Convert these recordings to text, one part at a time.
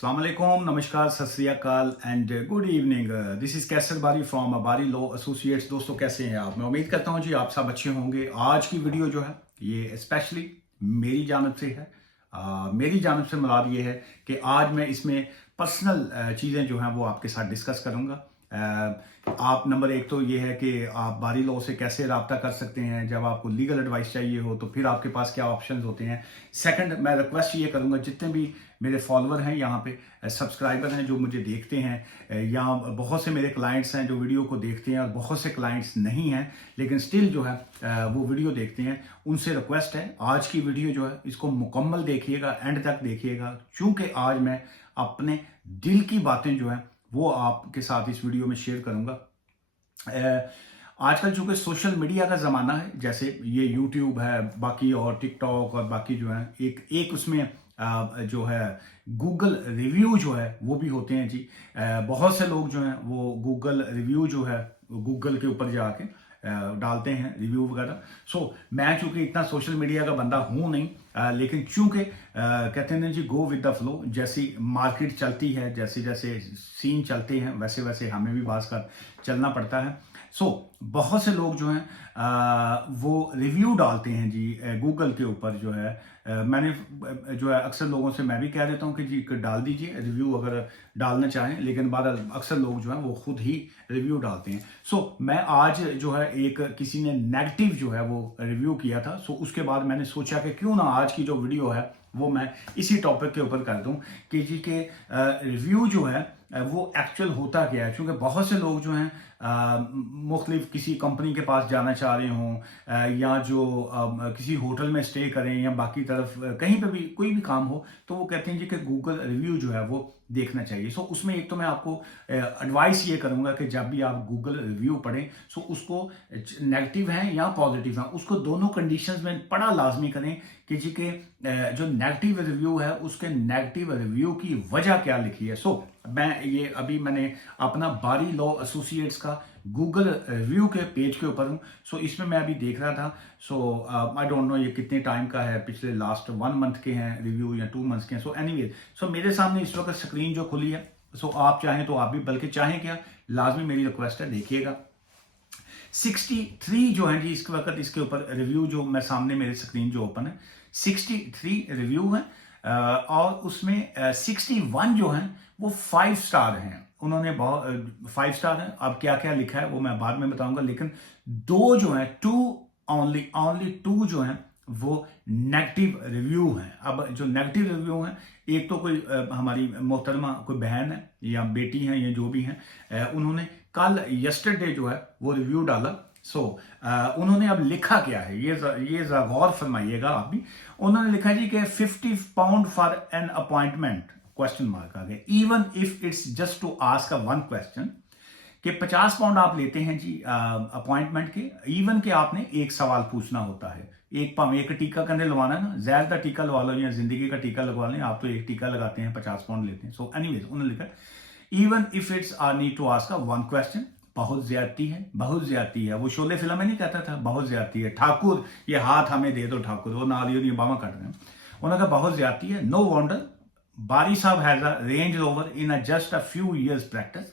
अस्सलाम वालेकुम, नमस्कार, सत श्री अकाल and good evening. This is Qaiser Bari from बारी लॉ एसोसिएट्स। दोस्तों, कैसे हैं आप? मैं उम्मीद करता हूं जी आप सब अच्छे होंगे। आज की वीडियो जो है ये स्पेशली मेरी जानब से है। मेरी जानब से मुराद ये है कि आज मैं इसमें पर्सनल चीज़ें जो हैं वो आपके साथ डिस्कस करूंगा। आप नंबर एक तो ये है कि आप बारी लॉ से कैसे रब्ता कर सकते हैं जब आपको लीगल एडवाइस चाहिए हो, तो फिर आपके पास क्या ऑप्शंस होते हैं। सेकंड, मैं रिक्वेस्ट ये करूंगा जितने भी मेरे फॉलोअर हैं, यहाँ पे सब्सक्राइबर हैं जो मुझे देखते हैं, यहाँ बहुत से मेरे क्लाइंट्स हैं जो वीडियो को देखते हैं और बहुत से क्लाइंट्स नहीं हैं लेकिन स्टिल जो है वो वीडियो देखते हैं। उनसे रिक्वेस्ट है आज की वीडियो जो है इसको मुकम्मल देखिएगा, एंड तक देखिएगा, क्योंकि आज मैं अपने दिल की बातें जो है वो आपके साथ इस वीडियो में शेयर करूंगा। आजकल चूंकि सोशल मीडिया का ज़माना है, जैसे ये यूट्यूब है, बाकी और टिकटॉक और बाकी जो है एक एक उसमें जो है गूगल रिव्यू जो है वो भी होते हैं जी। बहुत से लोग जो हैं वो गूगल रिव्यू जो है गूगल के ऊपर जाके डालते हैं रिव्यू वगैरह। मैं चूंकि इतना सोशल मीडिया का बंदा हूं नहीं, लेकिन चूंकि कहते हैं ना जी, गो विद द फ्लो। जैसी मार्केट चलती है, जैसे जैसे सीन चलते हैं, वैसे वैसे हमें भी बात कर चलना पड़ता है। बहुत से लोग जो हैं वो रिव्यू डालते हैं जी गूगल के ऊपर जो है। मैंने जो है अक्सर लोगों से मैं भी कह देता हूं कि जी डाल दीजिए रिव्यू अगर डालना चाहें, लेकिन बाद अक्सर लोग जो हैं वो खुद ही रिव्यू डालते हैं। मैं आज जो है एक किसी ने नेगेटिव जो है वो रिव्यू किया था, उसके बाद मैंने सोचा कि क्यों ना आज की जो वीडियो है वो मैं इसी टॉपिक के ऊपर कर दूं कि जी के रिव्यू जो है वो एक्चुअल होता क्या है। क्योंकि बहुत से लोग जो हैं मुख्तलिफ किसी कंपनी के पास जाना चाह रहे हों, या जो किसी होटल में स्टे करें या बाकी तरफ कहीं पे भी कोई भी काम हो, तो वो कहते हैं जी कि गूगल रिव्यू जो है वो देखना चाहिए। उसमें एक तो मैं आपको एडवाइस ये करूंगा कि जब भी आप गूगल रिव्यू पढ़ें, उसको नेगेटिव है या पॉजिटिव है, उसको दोनों कंडीशंस में पढ़ा लाजमी करें कि जी के जो नेगेटिव रिव्यू है उसके नेगेटिव रिव्यू की वजह क्या लिखी है। मैंने अपना बारी लॉ एसोसिएट्स का गूगल रिव्यू के पेज के ऊपर हूँ। इसमें मैं अभी देख रहा था। आई डोंट नो ये कितने टाइम का है, पिछले लास्ट 1 मंथ के हैं रिव्यू या 2 मंथ्स के हैं। एनीवेज मेरे सामने इस वक्त स्क्रीन जो खुली है, आप चाहें तो आप भी, बल्कि चाहें क्या, लाजमी मेरी रिक्वेस्ट है देखिएगा। 63 जो है जी इस वक्त इसके ऊपर रिव्यू जो मैं सामने मेरे स्क्रीन जो ओपन है, 63 रिव्यू है। और उसमें 61 जो है वो 5 स्टार हैं। उन्होंने बहुत 5 स्टार है। अब क्या क्या लिखा है वो मैं बाद में बताऊंगा, लेकिन दो जो है, ओनली 2 जो है वो नेगेटिव रिव्यू हैं। अब जो नेगेटिव रिव्यू हैं, एक तो कोई हमारी मोहतरमा कोई बहन है या बेटी है या जो भी है, उन्होंने कल यस्टरडे जो है वो रिव्यू डाला। उन्होंने अब लिखा क्या है ये जरा गौर फरमाइएगा आप भी। उन्होंने लिखा जी कि 50 pound for an appointment question mark आ गए, even if it's just to ask one question. कि 50 पाउंड आप लेते हैं जी अपॉइंटमेंट के, इवन के आपने एक सवाल पूछना होता है। एक टीका करने लगवाना है ना, जहर का टीका लगवा लो या जिंदगी का टीका लगवा लें, आप तो एक टीका लगाते हैं 50 पाउंड लेते हैं। एनीवेज उन्होंने लिखा even if it's are need to ask one question. बहुत ज्यादती है, बहुत ज्यादती है। वो शोले फिल्म में नहीं कहता था बहुत ज्यादती है, ठाकुर ये हाथ हमें दे दो ठाकुर, वो नालियों बामा कट रहे हैं। उन्होंने कहा बहुत ज्यादती है। नो वंडर बारी साहब has a range rover in just a few years practice.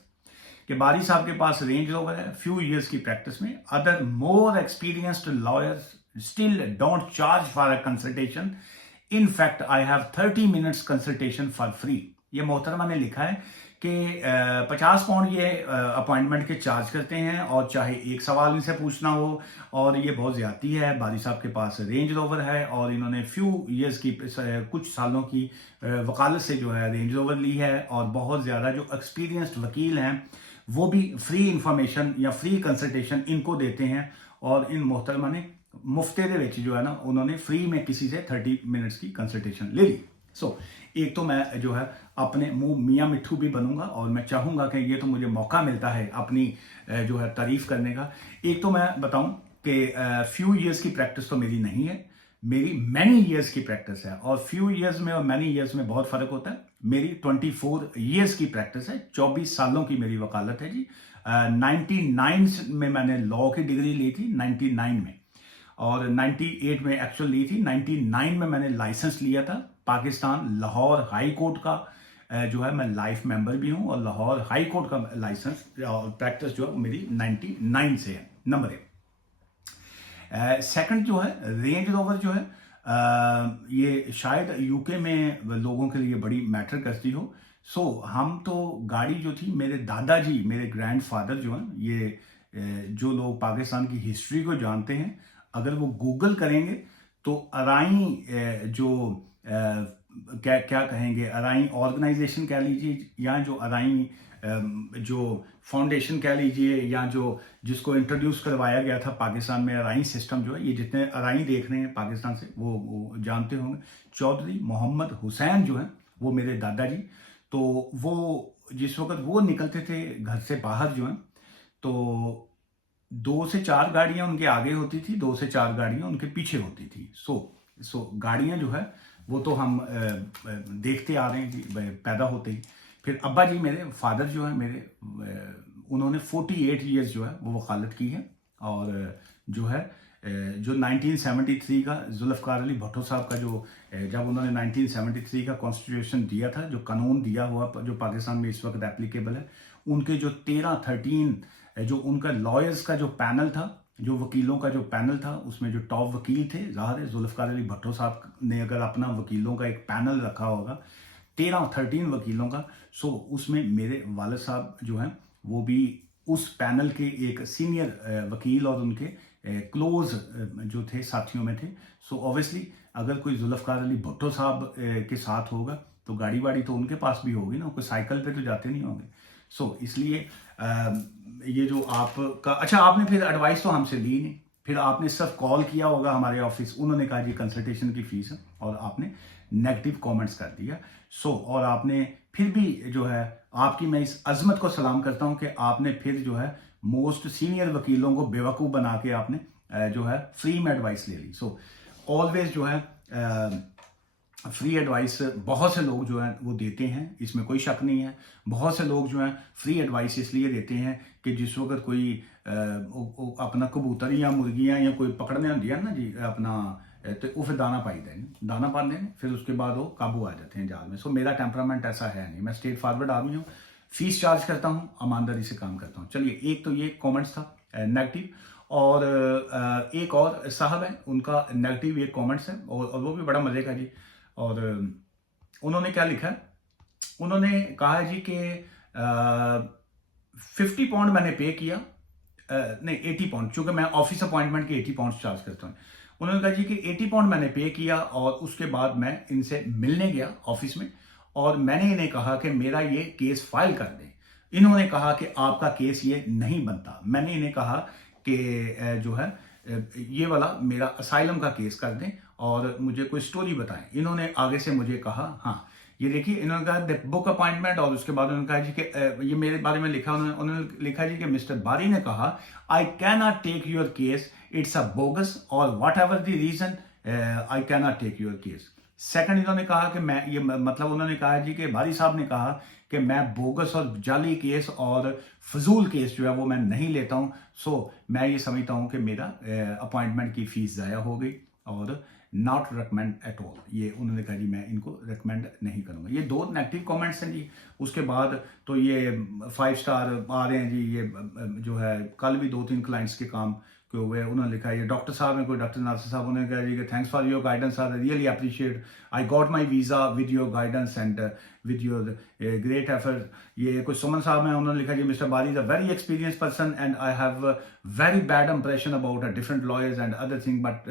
कि बारी साहब के पास रेंज रोवर है फ्यू ईयर्स की प्रैक्टिस में। Other more experienced lawyers still don't charge for a consultation. In fact I have 30 minutes consultation for free. ये मोहतरमा ने लिखा है कि 50 पाउंड ये अपॉइंटमेंट के चार्ज करते हैं, और चाहे एक सवाल इनसे पूछना हो, और ये बहुत ज्यादती है। बारी साहब के पास रेंज रोवर है और इन्होंने फ्यू ईयर्स की कुछ सालों की वकालत से जो है रेंज रोवर ली है, और बहुत ज्यादा जो एक्सपीरियंस्ड वकील हैं वो भी फ्री इंफॉर्मेशन या फ्री कंसल्टेशन इनको देते हैं। और इन मोहतरमा ने मुफ्ते दे विच जो है ना, उन्होंने फ्री में किसी से 30 मिनट्स की कंसल्टेशन ले ली। एक तो मैं जो है अपने मुंह मियाँ मिट्ठू भी बनूंगा, और मैं चाहूंगा कि ये तो मुझे मौका मिलता है अपनी जो है तारीफ करने का। एक तो मैं बताऊं कि फ्यू ईयर्स की प्रैक्टिस तो मेरी नहीं है, मेरी मैनी ईयर्स की प्रैक्टिस है। और फ्यू ईयर्स में और मैनी ईयर्स में बहुत फर्क होता है। मेरी 24 ईयर्स की प्रैक्टिस है, 24 सालों की मेरी वकालत है जी। 99 में मैंने लॉ की डिग्री ली थी, 99 में, और 98 में एक्चुअल ली थी। 99 में मैंने लाइसेंस लिया था पाकिस्तान लाहौर हाई कोर्ट का। जो है मैं लाइफ मेंबर भी हूँ और लाहौर हाई कोर्ट का लाइसेंस और प्रैक्टिस जो है मेरी 99 से है। नंबर 1। सेकंड जो है रेंज रोवर जो है ये शायद यूके में लोगों के लिए बड़ी मैटर करती हो। सो हम तो गाड़ी जो थी मेरे दादाजी मेरे ग्रैंडफादर जो हैं ये जो लोग पाकिस्तान की हिस्ट्री को जानते हैं अगर वो गूगल करेंगे तो अराई जो क्या क्या कहेंगे अराई ऑर्गेनाइजेशन कह लीजिए या जो अराई जो फाउंडेशन कह लीजिए या जो जिसको इंट्रोड्यूस करवाया गया था पाकिस्तान में अराई सिस्टम जो है ये जितने अराई देख रहे हैं पाकिस्तान से वो जानते होंगे। चौधरी मोहम्मद हुसैन जो है वो मेरे दादाजी तो वो जिस वक्त वो निकलते थे घर से बाहर जो है तो 2 से 4 गाड़ियां उनके आगे होती थी 2 से 4 गाड़ियां उनके पीछे होती थी। सो गाड़ियां जो है वो तो हम देखते आ रहे हैं कि पैदा होते ही। फिर अब्बा जी मेरे फादर जो है मेरे उन्होंने 48 ईयर्स जो है वो वकालत की है और जो है जो 1973 का जुल्फ़िकार अली भुट्टो साहब का जो जब उन्होंने 1973 का कॉन्स्टिट्यूशन दिया था जो कानून दिया हुआ जो पाकिस्तान में इस वक्त एप्लीकेबल है उनके जो 13 जो उनका लॉयर्स का जो पैनल था जो वकीलों का जो पैनल था उसमें जो टॉप वकील थे ज़ाहिर है जुल्फ़िकार अली भुट्टो साहब ने अगर अपना वकीलों का एक पैनल रखा होगा 13 वकीलों का। सो उसमें मेरे वालिद साहब जो हैं वो भी उस पैनल के एक सीनियर वकील और उनके क्लोज जो थे साथियों में थे। सो ऑब्वियसली अगर कोई जुल्फ़िकार अली भुट्टो साहब के साथ होगा तो गाड़ी वाड़ी तो उनके पास भी होगी ना, कोई साइकिल पे तो जाते नहीं होंगे। सो इसलिए ये जो आपका अच्छा आपने फिर एडवाइस तो हमसे ली नहीं, फिर आपने सिर्फ कॉल किया होगा हमारे ऑफिस, उन्होंने कहा जी कंसल्टेशन की फीस है और आपने नेगेटिव कमेंट्स कर दिया। और आपने फिर भी जो है आपकी मैं इस अजमत को सलाम करता हूं कि आपने फिर जो है मोस्ट सीनियर वकीलों को बेवकूफ़ बना के आपने जो है फ्री में एडवाइस ले ली। ऑलवेज जो है फ्री एडवाइस बहुत से लोग जो हैं वो देते हैं, इसमें कोई शक नहीं है। बहुत से लोग जो हैं फ्री एडवाइस इसलिए देते हैं कि जिस वक्त कोई अपना कबूतर या मुर्गियां या कोई पकड़ने होंगी है ना जी अपना तो वो फिर दाना पाई देंगे, दाना पाने फिर उसके बाद वो काबू आ जाते हैं जाल में। मेरा टेम्परामेंट ऐसा है नहीं, मैं स्ट्रेट फॉरवर्ड आदमी हूँ, फीस चार्ज करता हूँ, ईमानदारी से काम करता हूँ। चलिए एक तो ये कमेंट्स था नेगेटिव और एक और साहब है उनका नेगेटिव एक कमेंट्स है और वो भी बड़ा मजे का जी। और उन्होंने क्या लिखा है, उन्होंने कहा है जी कि 50 पाउंड मैंने पे किया, नहीं 80 पाउंड, चूंकि मैं ऑफिस अपॉइंटमेंट के 80 पाउंड चार्ज करता हूँ। उन्होंने कहा जी कि 80 पाउंड मैंने पे किया और उसके बाद मैं इनसे मिलने गया ऑफिस में और मैंने इन्हें कहा कि मेरा ये केस फाइल कर दें। इन्होंने कहा कि आपका केस ये नहीं बनता। मैंने इन्हें कहा कि जो है ये वाला मेरा असाइलम का केस कर दें और मुझे कोई स्टोरी बताएं। इन्होंने आगे से मुझे कहा हाँ ये देखिए, इन्होंने कहा बुक अपॉइंटमेंट और उसके बाद उन्होंने कहा जी कि ये मेरे बारे में लिखा, उन्होंने लिखा जी कि मिस्टर बारी ने कहा I can not take your case, it's a bogus और whatever the reason I can not take your case. Second इन्होंने कहा कि मैं ये मतलब उन्होंने कहा जी कि बारी साहब ने कहा कि मैं बोगस और जाली केस और फजूल केस जो है वो मैं नहीं लेता हूं। मैं ये समझता हूं कि मेरा अपॉइंटमेंट की फीस ज़ाया हो गई और नॉट रिकमेंड एट ऑल। ये उन्होंने कहा जी मैं इनको रिकमेंड नहीं करूंगा। ये 2 नेगेटिव कमेंट्स हैं जी। उसके बाद तो ये 5 स्टार आ रहे हैं जी। ये जो है कल भी 2-3 क्लाइंट्स के काम के हुए, उन्होंने लिखा है ये डॉक्टर साहब हैं कोई डॉक्टर नासिर साहब, उन्होंने कहा जी कि thanks for your guidance, I really appreciate, I got my visa with your guidance and with your great effort. ये कोई सुमन साहब हैं, उन्होंने लिखा जी मिस्टर बारी is a very experience person and I have very bad impression about different lawyers and other thing but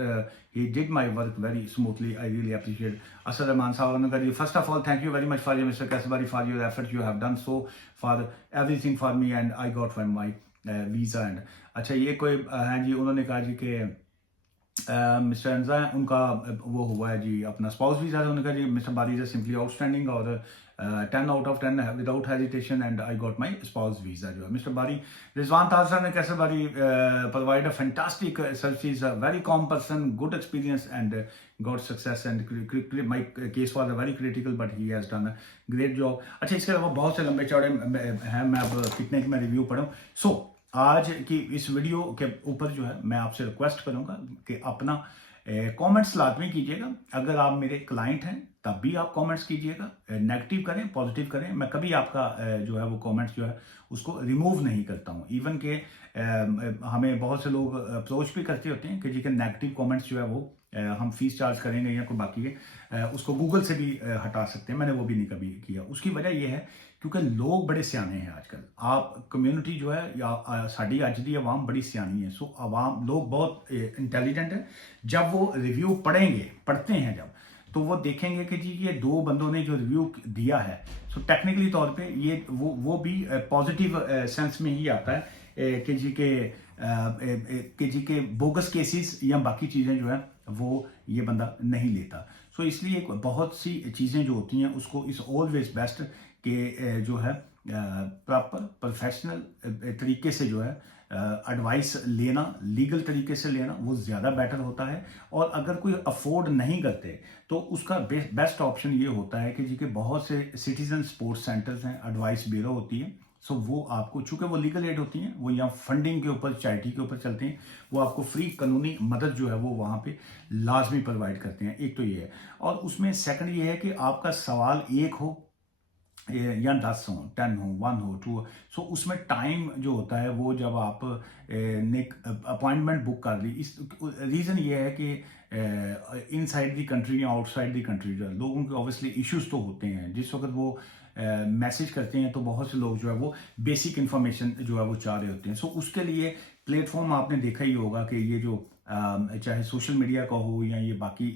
he did my work very smoothly, I really appreciate. Asad Rahman साहब, उन्होंने कहा जी first of all thank you very much for your mister कैसबारी for your effort you have done so for everything for me and I got from my visa and. अच्छा ये कोई हैं जी, उन्होंने कहा जी कि मिस्टर अंजा है उनका वो हुआ है जी अपना स्पाउस वीज़ा, उन्होंने कहा जी मिस्टर बारी इज सिंपली आउटस्टैंडिंग और 10 out of 10 without hesitation and I got my spouse visa जो है। मिस्टर बारी रिजवान ताज साहब ने कैसे बारी provide a fantastic service, very com person, good experience and got success and my case was very critical but he has done a great job. अच्छा इसके अलावा बहुत से लंबे चौड़े हैं, मैं अब कितने की मैं रिव्यू पढ़ूँ। आज की इस वीडियो के ऊपर जो है मैं आपसे रिक्वेस्ट करूंगा कि अपना कमेंट्स लाजमी कीजिएगा। अगर आप मेरे क्लाइंट हैं तब भी आप कमेंट्स कीजिएगा, नेगेटिव करें पॉजिटिव करें, मैं कभी आपका जो है वो कमेंट्स जो है उसको रिमूव नहीं करता हूँ। इवन के हमें बहुत से लोग अप्रोच भी करते होते हैं कि जी के नेगेटिव कमेंट्स जो है वो हम फीस चार्ज करेंगे या कोई बाकी है उसको गूगल से भी हटा सकते हैं। मैंने वो भी नहीं कभी किया। उसकी वजह यह है क्योंकि लोग बड़े सियाने हैं आजकल। आप कम्युनिटी जो है या साड़ी अज की आवाम बड़ी सियानी है। सो आवाम लोग बहुत इंटेलिजेंट है। जब वो रिव्यू पढ़ते हैं जब, तो वो देखेंगे कि जी ये दो बंदों ने जो रिव्यू दिया है, सो टेक्निकली तौर पे ये वो भी पॉजिटिव सेंस में ही आता है कि जी के बोगस केसेस या बाकी चीज़ें जो है वो ये बंदा नहीं लेता। सो इसलिए बहुत सी चीज़ें जो होती हैं उसको इस ऑलवेज बेस्ट के जो है प्रॉपर प्रोफेशनल तरीके से जो है एडवाइस लेना, लीगल तरीके से लेना वो ज़्यादा बेटर होता है। और अगर कोई अफोर्ड नहीं करते तो उसका बेस्ट ऑप्शन ये होता है कि जी के बहुत से सिटीजन स्पोर्ट्स सेंटर्स हैं, एडवाइस ब्यूरो होती है। सो वो आपको, चूंकि वो लीगल एड होती हैं, वो यहाँ फंडिंग के ऊपर चैरिटी के ऊपर चलते हैं, वो आपको फ्री कानूनी मदद जो है वो वहाँ पे लाजमी प्रोवाइड करते हैं। एक तो ये है। और उसमें सेकंड ये है कि आपका सवाल एक हो या 10 हो, 10 हो, 1 हो, 2 हो, सो उसमें टाइम जो होता है वो जब आप ने अपॉइंटमेंट बुक कर ली, इस रीज़न ये है कि इन साइड दी कंट्री या आउटसाइड दी कंट्री जो है लोगों के ऑब्वियसली इश्यूज तो होते हैं। जिस वक्त वो मैसेज करते हैं तो बहुत से लोग जो है वो बेसिक इन्फॉर्मेशन जो है वो चाह रहे होते हैं। सो उसके लिए प्लेटफॉर्म आपने देखा ही होगा कि ये जो चाहे सोशल मीडिया का हो या ये बाकी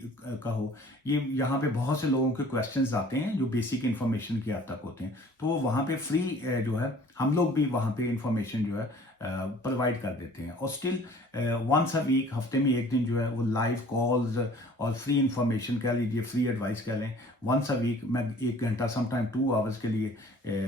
का हो, ये यहाँ पे बहुत से लोगों के क्वेश्चंस आते हैं जो बेसिक इन्फॉर्मेशन के आप तक होते हैं, तो वहाँ पे फ्री जो है हम लोग भी वहाँ पे इन्फॉर्मेशन जो है प्रोवाइड कर देते हैं। और स्टिल वंस अ वीक, हफ्ते में एक दिन जो है वो लाइव कॉल्स और फ्री इन्फॉर्मेशन कह लीजिए, फ्री एडवाइस कह लें, वंस अ वीक मैं 1 घंटा समटाइम 2 आवर्स के लिए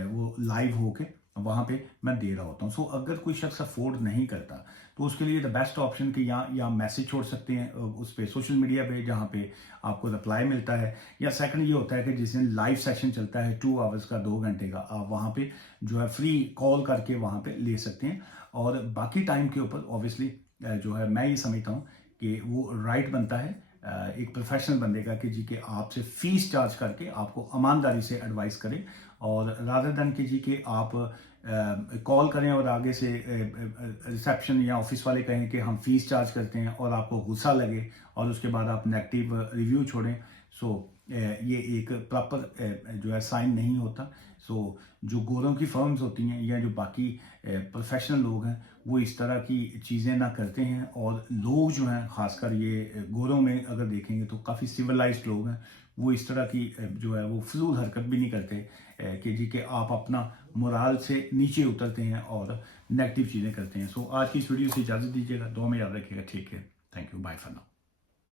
वो लाइव होके वहाँ पे मैं दे रहा होता हूँ। सो अगर कोई शख्स अफोर्ड नहीं करता तो उसके लिए द बेस्ट ऑप्शन कि या मैसेज छोड़ सकते हैं उस पर सोशल मीडिया पे, जहाँ पे आपको रिप्लाई मिलता है। या सेकंड ये होता है कि जिस दिन लाइव सेशन चलता है 2 आवर्स का, 2 घंटे का, आप वहाँ पे जो है फ्री कॉल करके वहाँ पे ले सकते हैं। और बाकी टाइम के ऊपर ऑब्वियसली जो है मैं ये समझता हूँ कि वो राइट बनता है एक प्रोफेशनल बंदे का कि जी के आपसे फीस चार्ज करके आपको ईमानदारी से एडवाइस करें, और रादर देन कि जी के आप कॉल करें और आगे से रिसेप्शन या ऑफिस वाले कहें कि हम फीस चार्ज करते हैं और आपको गुस्सा लगे और उसके बाद आप नेगेटिव रिव्यू छोड़ें। सो ये एक प्रॉपर जो है साइन नहीं होता। सो जो गोरों की फर्म्स होती हैं या जो बाकी प्रोफेशनल लोग हैं वो इस तरह की चीज़ें ना करते हैं। और लोग जो हैं खासकर ये गोरों में अगर देखेंगे तो काफ़ी सिविलाइज्ड लोग हैं, वो इस तरह की जो है वो फजूल हरकत भी नहीं करते कि जी के आप अपना मोराल से नीचे उतरते हैं और नेगेटिव चीज़ें करते हैं। सो आज की इस वीडियो से इजाज़त दीजिएगा, दुआ में याद रखिएगा। ठीक है, thank you, bye for now.